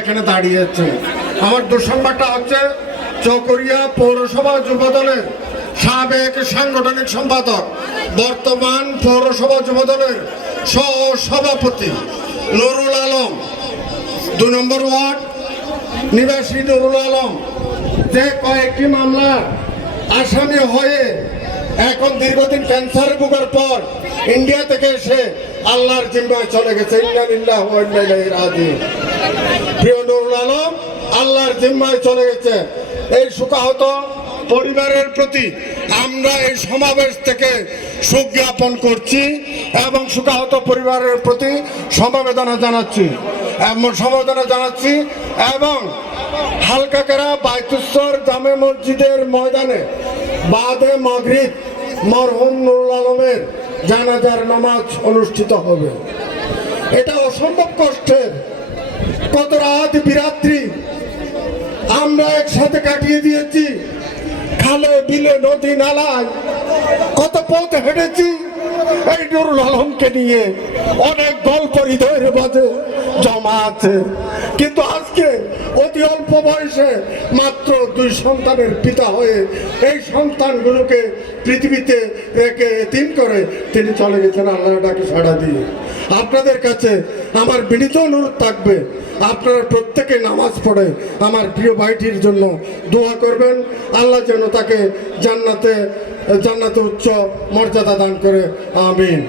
এখানে দাঁড়িয়েছে। আমার দুঃসংবাদটা হচ্ছে চকরিয়া পৌরসভা যুবদলের সাবেক সাংগঠনিক সম্পাদক, বর্তমান পৌরসভা যুবদলের সভাপতি নুরুল আলম, 2 নম্বর ওয়ার্ড নিবাসী নুরুল আলম, যে কয়েকটি মামলার আসামি হয়ে এখন দীর্ঘদিন ক্যান্সারে ভোগার পর ইন্ডিয়া থেকে এসে আল্লাহর জিম্মায় চলে গেছে। ইন্না লিল্লাহি ওয়া ইন্না ইলাইহি রাজিউন। প্রিয় নুরুল আলম আল্লাহর জিম্মায় চলে গেছে। এই শোকাহত পরিবারের প্রতি আমরা এই সমাবেশ থেকে শোক জ্ঞাপন করছি এবং শোকাহত পরিবারের প্রতি সমবেদনা জানাচ্ছি এবং হালকাকেরা বাইতুসর জামে মসজিদের ময়দানে বাদে মাগরিব মরহুম নুরুল আলমের জানাজার নামাজ অনুষ্ঠিত হবে। এটা অসম্ভব কষ্টের। কত রাত বিরাত্রি আমরা একসাথে কাটিয়ে দিয়েছি, খালে বিলে নদী নালায় কত পথ হেঁটেছি এই নুরুল আলমকে নিয়ে। অনেক গল্প হৃদয়ের মাঝে জমা আছে, কিন্তু আজকে অতি অল্প বয়সে মাত্র 2 সন্তানের পিতা হয়ে এই সন্তানগুলোকে পৃথিবীতে রেখে এতিম করে তিনি চলে গেছেন আল্লাহর ডাকে সাড়া দিয়ে। আপনাদের কাছে আমার বিনীত অনুরোধ থাকবে, আপনারা প্রত্যেকে নামাজ পড়ে আমার প্রিয় ভাইটির জন্য দোয়া করবেন। আল্লাহ যেন তাকে জান্নাতে উচ্চ মর্যাদা দান করে। আমিন।